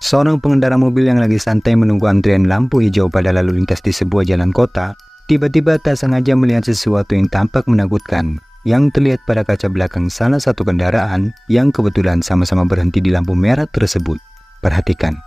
Seorang pengendara mobil yang lagi santai menunggu antrian lampu hijau pada lalu lintas di sebuah jalan kota, tiba-tiba tak sengaja melihat sesuatu yang tampak menakutkan, yang terlihat pada kaca belakang salah satu kendaraan yang kebetulan sama-sama berhenti di lampu merah tersebut. Perhatikan.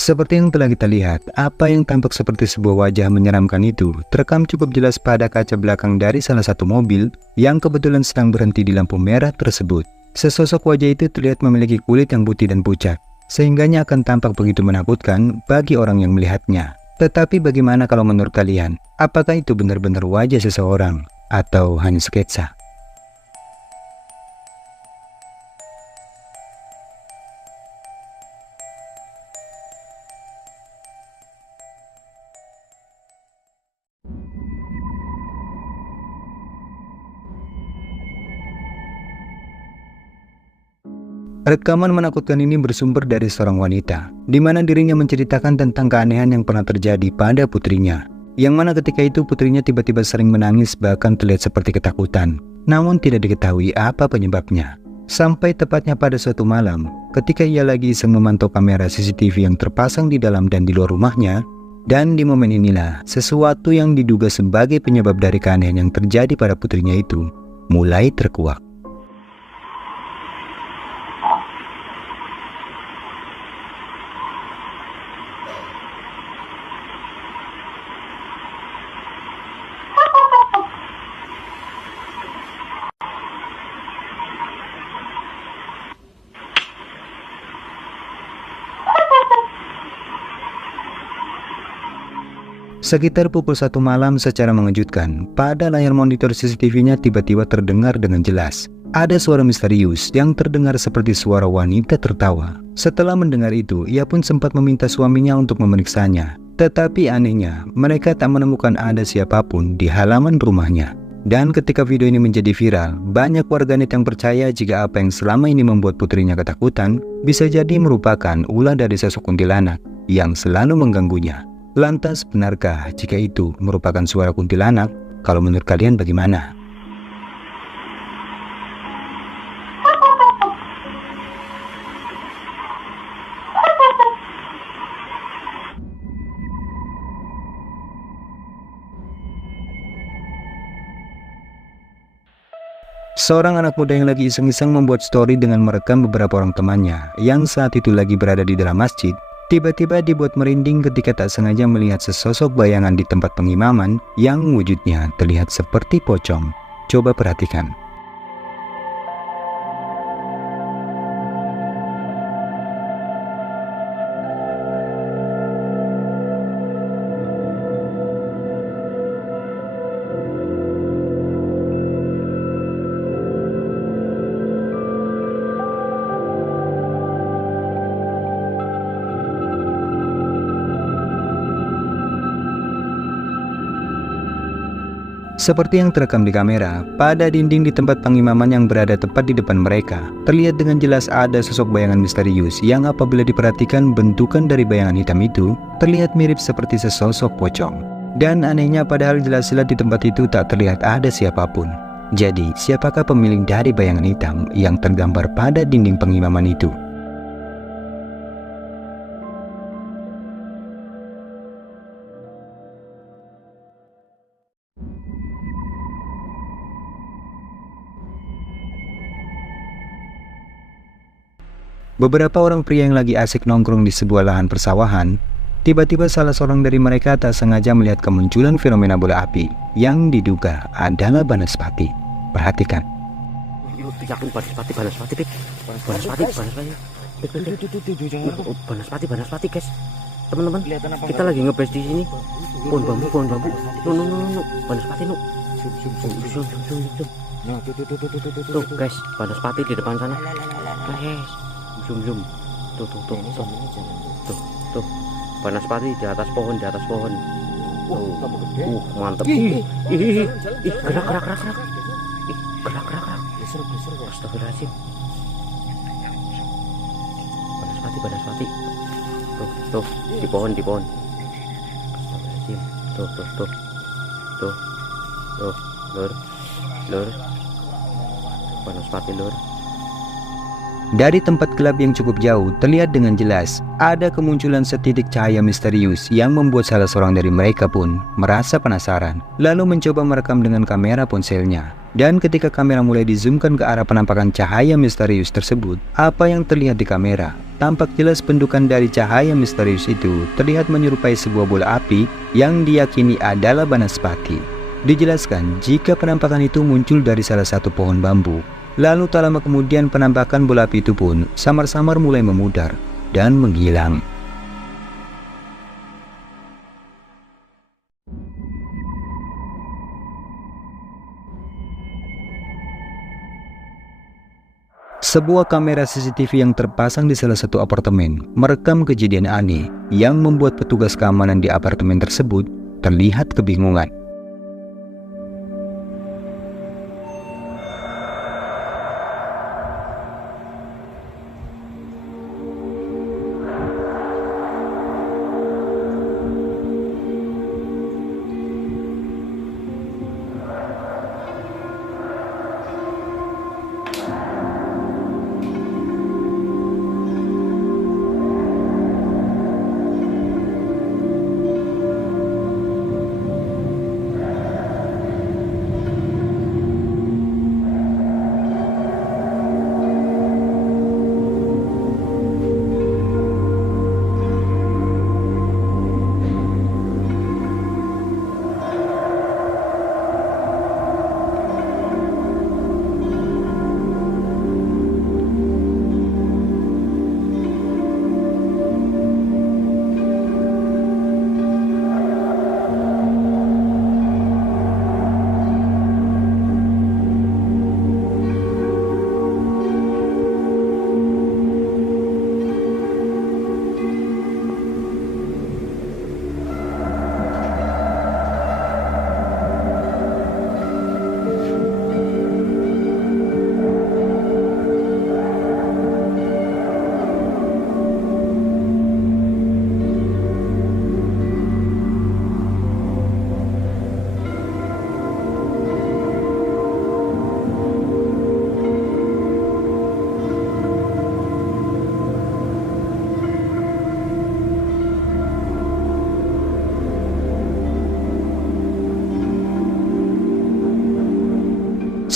Seperti yang telah kita lihat, apa yang tampak seperti sebuah wajah menyeramkan itu terekam cukup jelas pada kaca belakang dari salah satu mobil yang kebetulan sedang berhenti di lampu merah tersebut. Sesosok wajah itu terlihat memiliki kulit yang putih dan pucat, sehingganya akan tampak begitu menakutkan bagi orang yang melihatnya. Tetapi bagaimana kalau menurut kalian? Apakah itu benar-benar wajah seseorang atau hanya sketsa? Rekaman menakutkan ini bersumber dari seorang wanita, di mana dirinya menceritakan tentang keanehan yang pernah terjadi pada putrinya. Yang mana ketika itu putrinya tiba-tiba sering menangis bahkan terlihat seperti ketakutan, namun tidak diketahui apa penyebabnya. Sampai tepatnya pada suatu malam, ketika ia lagi iseng memantau kamera CCTV yang terpasang di dalam dan di luar rumahnya, dan di momen inilah sesuatu yang diduga sebagai penyebab dari keanehan yang terjadi pada putrinya itu mulai terkuak. Sekitar pukul 1 malam secara mengejutkan, pada layar monitor CCTV-nya tiba-tiba terdengar dengan jelas. Ada suara misterius yang terdengar seperti suara wanita tertawa. Setelah mendengar itu, ia pun sempat meminta suaminya untuk memeriksanya. Tetapi anehnya, mereka tak menemukan ada siapapun di halaman rumahnya. Dan ketika video ini menjadi viral, banyak warganet yang percaya jika apa yang selama ini membuat putrinya ketakutan, bisa jadi merupakan ulah dari sosok kuntilanak yang selalu mengganggunya. Lantas benarkah jika itu merupakan suara kuntilanak? Kalau menurut kalian bagaimana? Seorang anak muda yang lagi iseng-iseng membuat story dengan merekam beberapa orang temannya yang saat itu lagi berada di dalam masjid, tiba-tiba dibuat merinding ketika tak sengaja melihat sesosok bayangan di tempat pengimaman yang wujudnya terlihat seperti pocong. Coba perhatikan. Seperti yang terekam di kamera, pada dinding di tempat pengimaman yang berada tepat di depan mereka, terlihat dengan jelas ada sosok bayangan misterius yang apabila diperhatikan bentukan dari bayangan hitam itu, terlihat mirip seperti sesosok pocong. Dan anehnya padahal jelas-jelas di tempat itu tak terlihat ada siapapun. Jadi, siapakah pemilik dari bayangan hitam yang tergambar pada dinding pengimaman itu? Beberapa orang pria yang lagi asik nongkrong di sebuah lahan persawahan, tiba-tiba salah seorang dari mereka tak sengaja melihat kemunculan fenomena bola api yang diduga adalah banaspati. Perhatikan. Banaspati guys. Teman-teman, kita lagi ngebes di sini. Pohon bambu. No. Banaspati no. Tuh guys, banaspati di depan sana. Guys. Zoom. Tuh. Banaspati di atas pohon. Mantep. Gerak. Gerak. Astagfirullahaladzim. Banaspati. Tuh, di pohon. Astagfirullahaladzim. Tuh, Lur. Panas pati, Lur. Dari tempat gelap yang cukup jauh, terlihat dengan jelas ada kemunculan setitik cahaya misterius yang membuat salah seorang dari mereka pun merasa penasaran, lalu mencoba merekam dengan kamera ponselnya. Dan ketika kamera mulai dizoomkan ke arah penampakan cahaya misterius tersebut, apa yang terlihat di kamera? Tampak jelas bentukan dari cahaya misterius itu terlihat menyerupai sebuah bola api yang diyakini adalah banaspati. Dijelaskan jika penampakan itu muncul dari salah satu pohon bambu. Lalu tak lama kemudian penampakan bola api itu pun samar-samar mulai memudar dan menghilang. Sebuah kamera CCTV yang terpasang di salah satu apartemen merekam kejadian aneh yang membuat petugas keamanan di apartemen tersebut terlihat kebingungan.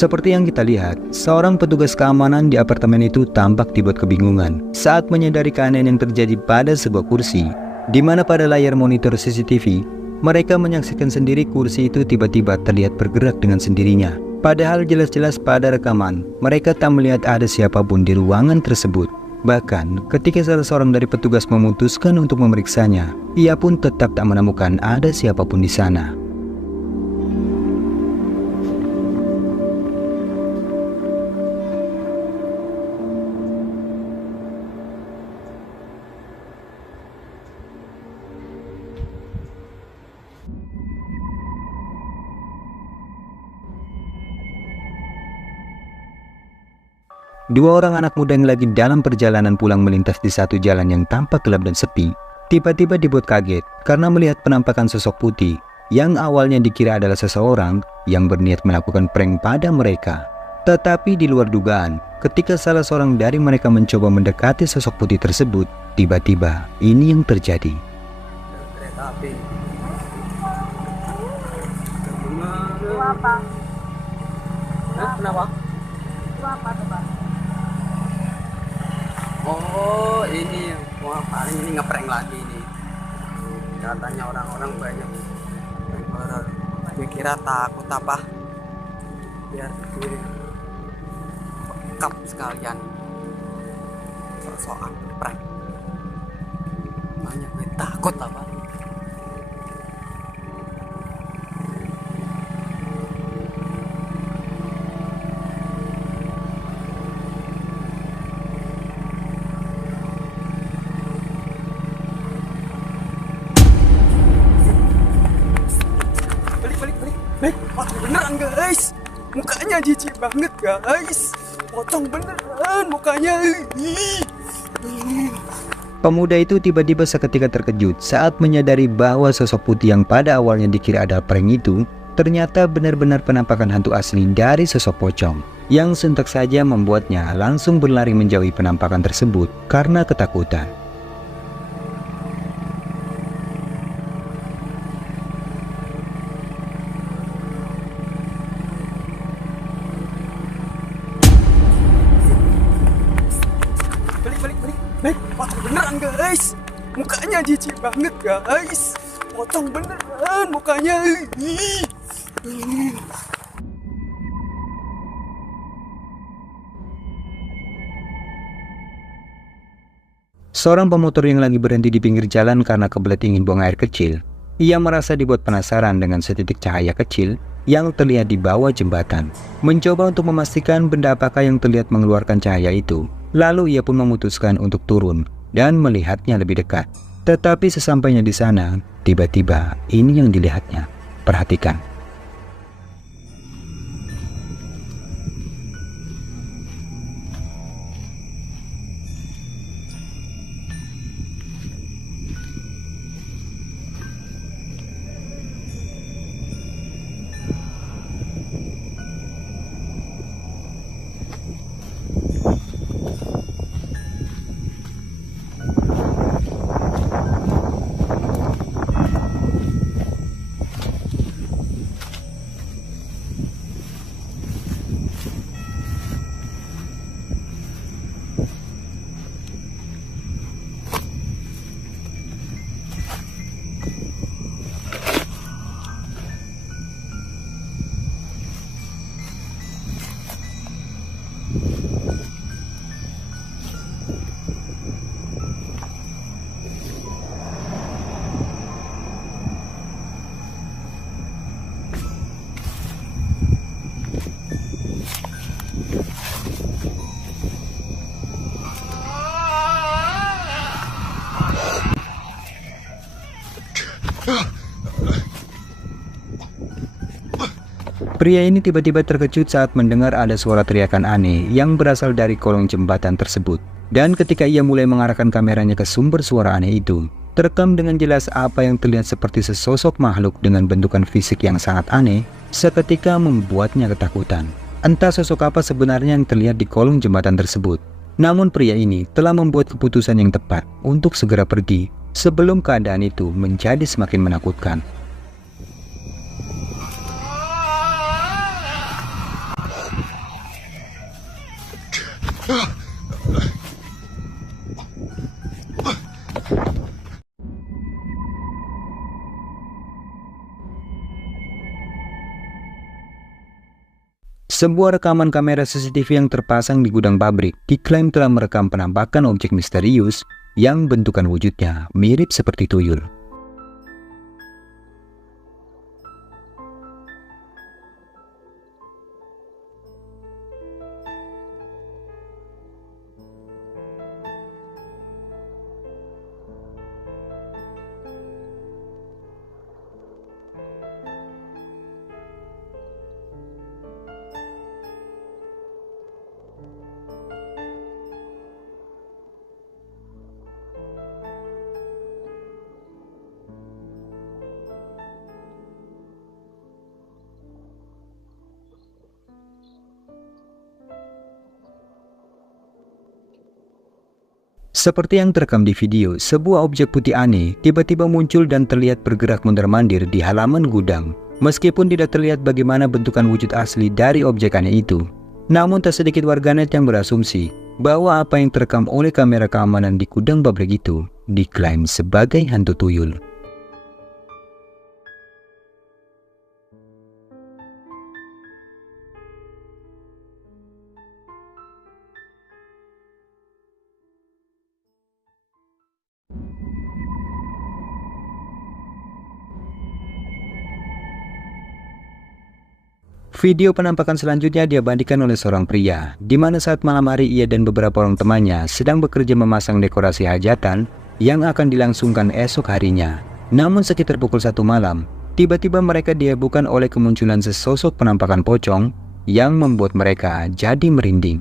Seperti yang kita lihat, seorang petugas keamanan di apartemen itu tampak dibuat kebingungan saat menyadari keanehan yang terjadi pada sebuah kursi, di mana pada layar monitor CCTV, mereka menyaksikan sendiri kursi itu tiba-tiba terlihat bergerak dengan sendirinya. Padahal jelas-jelas pada rekaman, mereka tak melihat ada siapapun di ruangan tersebut. Bahkan, ketika salah seorang dari petugas memutuskan untuk memeriksanya, ia pun tetap tak menemukan ada siapapun di sana. Dua orang anak muda yang lagi dalam perjalanan pulang melintas di satu jalan yang tampak gelap dan sepi, tiba-tiba dibuat kaget karena melihat penampakan sosok putih yang awalnya dikira adalah seseorang yang berniat melakukan prank pada mereka. Tetapi di luar dugaan, ketika salah seorang dari mereka mencoba mendekati sosok putih tersebut, tiba-tiba ini yang terjadi. Kereta api. Apa? Kenapa? Itu apa tuh, Bang? Oh, ini wah paling ini ngeprank lagi ini. Katanya orang-orang banyak prank horor. Gue kira takut apa? Biar gue bekap sekalian soal prank. Banyak gue takut apa? Wah, beneran guys, mukanya jijik banget guys, pocong beneran mukanya. Pemuda itu tiba-tiba seketika terkejut saat menyadari bahwa sosok putih yang pada awalnya dikira adalah prank itu ternyata benar-benar penampakan hantu asli dari sosok pocong, yang sontak saja membuatnya langsung berlari menjauhi penampakan tersebut karena ketakutan. Balik, pocong beneran guys. Mukanya jijik banget guys. Pocong beneran mukanya. Seorang pemotor yang lagi berhenti di pinggir jalan karena kebelet ingin buang air kecil. Ia merasa dibuat penasaran dengan setitik cahaya kecil yang terlihat di bawah jembatan. Mencoba untuk memastikan benda apakah yang terlihat mengeluarkan cahaya itu. Lalu ia pun memutuskan untuk turun dan melihatnya lebih dekat. Tetapi sesampainya di sana, tiba-tiba ini yang dilihatnya. Perhatikan. Pria ini tiba-tiba terkejut saat mendengar ada suara teriakan aneh yang berasal dari kolong jembatan tersebut. Dan ketika ia mulai mengarahkan kameranya ke sumber suara aneh itu, terekam dengan jelas apa yang terlihat seperti sesosok makhluk dengan bentukan fisik yang sangat aneh, seketika membuatnya ketakutan. Entah sosok apa sebenarnya yang terlihat di kolong jembatan tersebut. Namun pria ini telah membuat keputusan yang tepat untuk segera pergi sebelum keadaan itu menjadi semakin menakutkan. Sebuah rekaman kamera CCTV yang terpasang di gudang pabrik diklaim telah merekam penampakan objek misterius yang bentukan wujudnya mirip seperti tuyul. Seperti yang terekam di video, sebuah objek putih aneh tiba-tiba muncul dan terlihat bergerak mondar-mandir di halaman gudang. Meskipun tidak terlihat bagaimana bentukan wujud asli dari objek aneh itu, namun tak sedikit warganet yang berasumsi bahwa apa yang terekam oleh kamera keamanan di gudang pabrik itu diklaim sebagai hantu tuyul. Video penampakan selanjutnya diabadikan oleh seorang pria, di mana saat malam hari ia dan beberapa orang temannya sedang bekerja memasang dekorasi hajatan yang akan dilangsungkan esok harinya. Namun sekitar pukul 1 malam, tiba-tiba mereka dihebohkan oleh kemunculan sesosok penampakan pocong yang membuat mereka jadi merinding.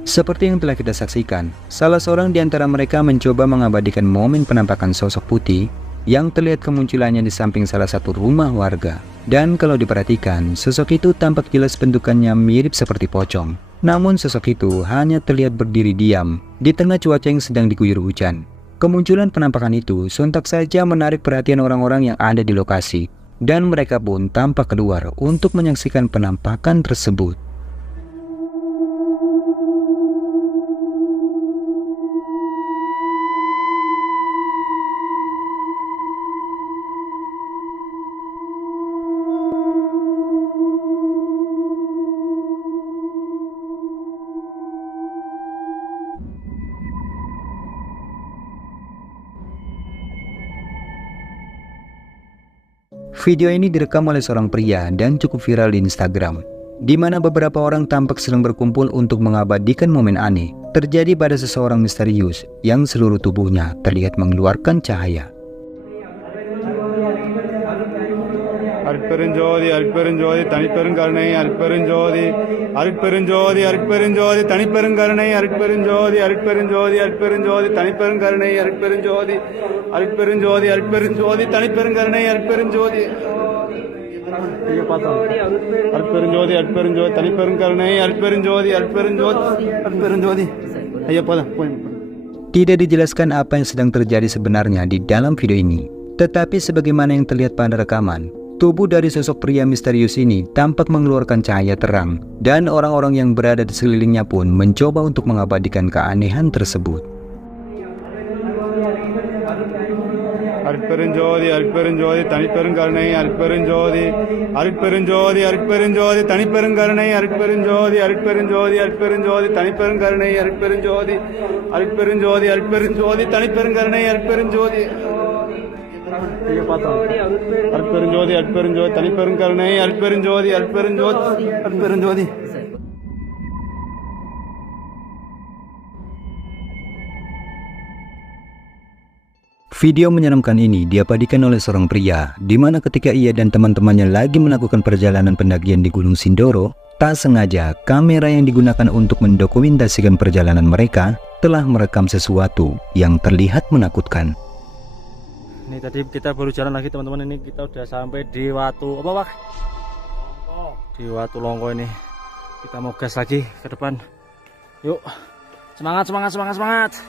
Seperti yang telah kita saksikan, salah seorang di antara mereka mencoba mengabadikan momen penampakan sosok putih yang terlihat kemunculannya di samping salah satu rumah warga. Dan kalau diperhatikan, sosok itu tampak jelas bentukannya mirip seperti pocong. Namun sosok itu hanya terlihat berdiri diam di tengah cuaca yang sedang diguyur hujan. Kemunculan penampakan itu sontak saja menarik perhatian orang-orang yang ada di lokasi, dan mereka pun tampak keluar untuk menyaksikan penampakan tersebut. Video ini direkam oleh seorang pria dan cukup viral di Instagram, di mana beberapa orang tampak sedang berkumpul untuk mengabadikan momen aneh terjadi pada seseorang misterius yang seluruh tubuhnya terlihat mengeluarkan cahaya. அருட்பெருஞ்சோதி அருட்பெருஞ்சோதி தனிப்பெருங்கருணை அருட்பெருஞ்சோதி அருட்பெருஞ்சோதி அருட்பெருஞ்சோதி தனிப்பெருங்கருணை அருட்பெருஞ்சோதி அருட்பெருஞ்சோதி அருட்பெருஞ்சோதி தனிப்பெருங்கருணை அருட்பெருஞ்சோதி அருட்பெருஞ்சோதி அருட்பெருஞ்சோதி தனிப்பெருங்கருணை அருட்பெருஞ்சோதி அருட்பெருஞ்சோதி அருட்பெருஞ்சோதி தனிப்பெருங்கருணை அருட்பெருஞ்சோதி அருட்பெருஞ்சோதி அருட்பெருஞ்சோதி ஐயா போதும். Tidak dijelaskan apa yang sedang terjadi sebenarnya di dalam video ini, tetapi sebagaimana yang terlihat pada rekaman, tubuh dari sosok pria misterius ini tampak mengeluarkan cahaya terang, dan orang-orang yang berada di sekelilingnya pun mencoba untuk mengabadikan keanehan tersebut. அருட்பெருஞ்சோதி அருட்பெருஞ்சோதி தனிப்பெருங்கருணை அருட்பெருஞ்சோதி அருட்பெருஞ்சோதி அருட்பெருஞ்சோதி தனிப்பெருங்கருணை அருட்பெருஞ்சோதி அருட்பெருஞ்சோதி அருட்பெருஞ்சோதி தனிப்பெருங்கருணை அருட்பெருஞ்சோதி அருட்பெருஞ்சோதி அருட்பெருஞ்சோதி தனிப்பெருங்கருணை அருட்பெருஞ்சோதி அருட்பெருஞ்சோதி அருட்பெருஞ்சோதி தனிப்பெருங்கருணை அருட்பெருஞ்சோதி அருட்பெருஞ்சோதி அருட்பெருஞ்சோதி. Video menyeramkan ini diabadikan oleh seorang pria, di mana ketika ia dan teman-temannya lagi melakukan perjalanan pendakian di Gunung Sindoro, tak sengaja kamera yang digunakan untuk mendokumentasikan perjalanan mereka telah merekam sesuatu yang terlihat menakutkan. Ini tadi kita baru jalan lagi teman-teman, ini kita udah sampai di Watu apa Pak? Di Watu Longko ini. Kita mau gas lagi ke depan. Yuk. Semangat.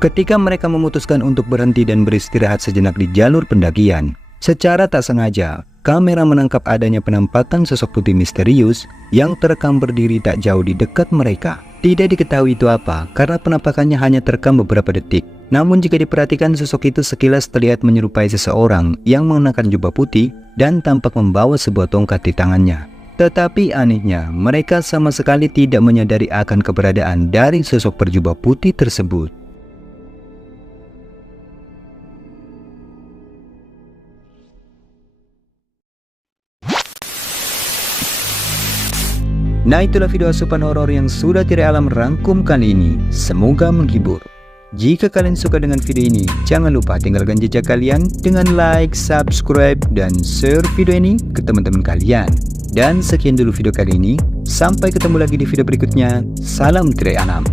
Ketika mereka memutuskan untuk berhenti dan beristirahat sejenak di jalur pendakian, secara tak sengaja, kamera menangkap adanya penampakan sosok putih misterius yang terekam berdiri tak jauh di dekat mereka. Tidak diketahui itu apa, karena penampakannya hanya terekam beberapa detik. Namun jika diperhatikan, sosok itu sekilas terlihat menyerupai seseorang yang mengenakan jubah putih dan tampak membawa sebuah tongkat di tangannya. Tetapi anehnya, mereka sama sekali tidak menyadari akan keberadaan dari sosok berjubah putih tersebut. Nah, itulah video asupan horor yang sudah Tirai Alam rangkum kali ini. Semoga menghibur. Jika kalian suka dengan video ini, jangan lupa tinggalkan jejak kalian dengan like, subscribe, dan share video ini ke teman-teman kalian. Dan sekian dulu video kali ini. Sampai ketemu lagi di video berikutnya. Salam Tirai Alam.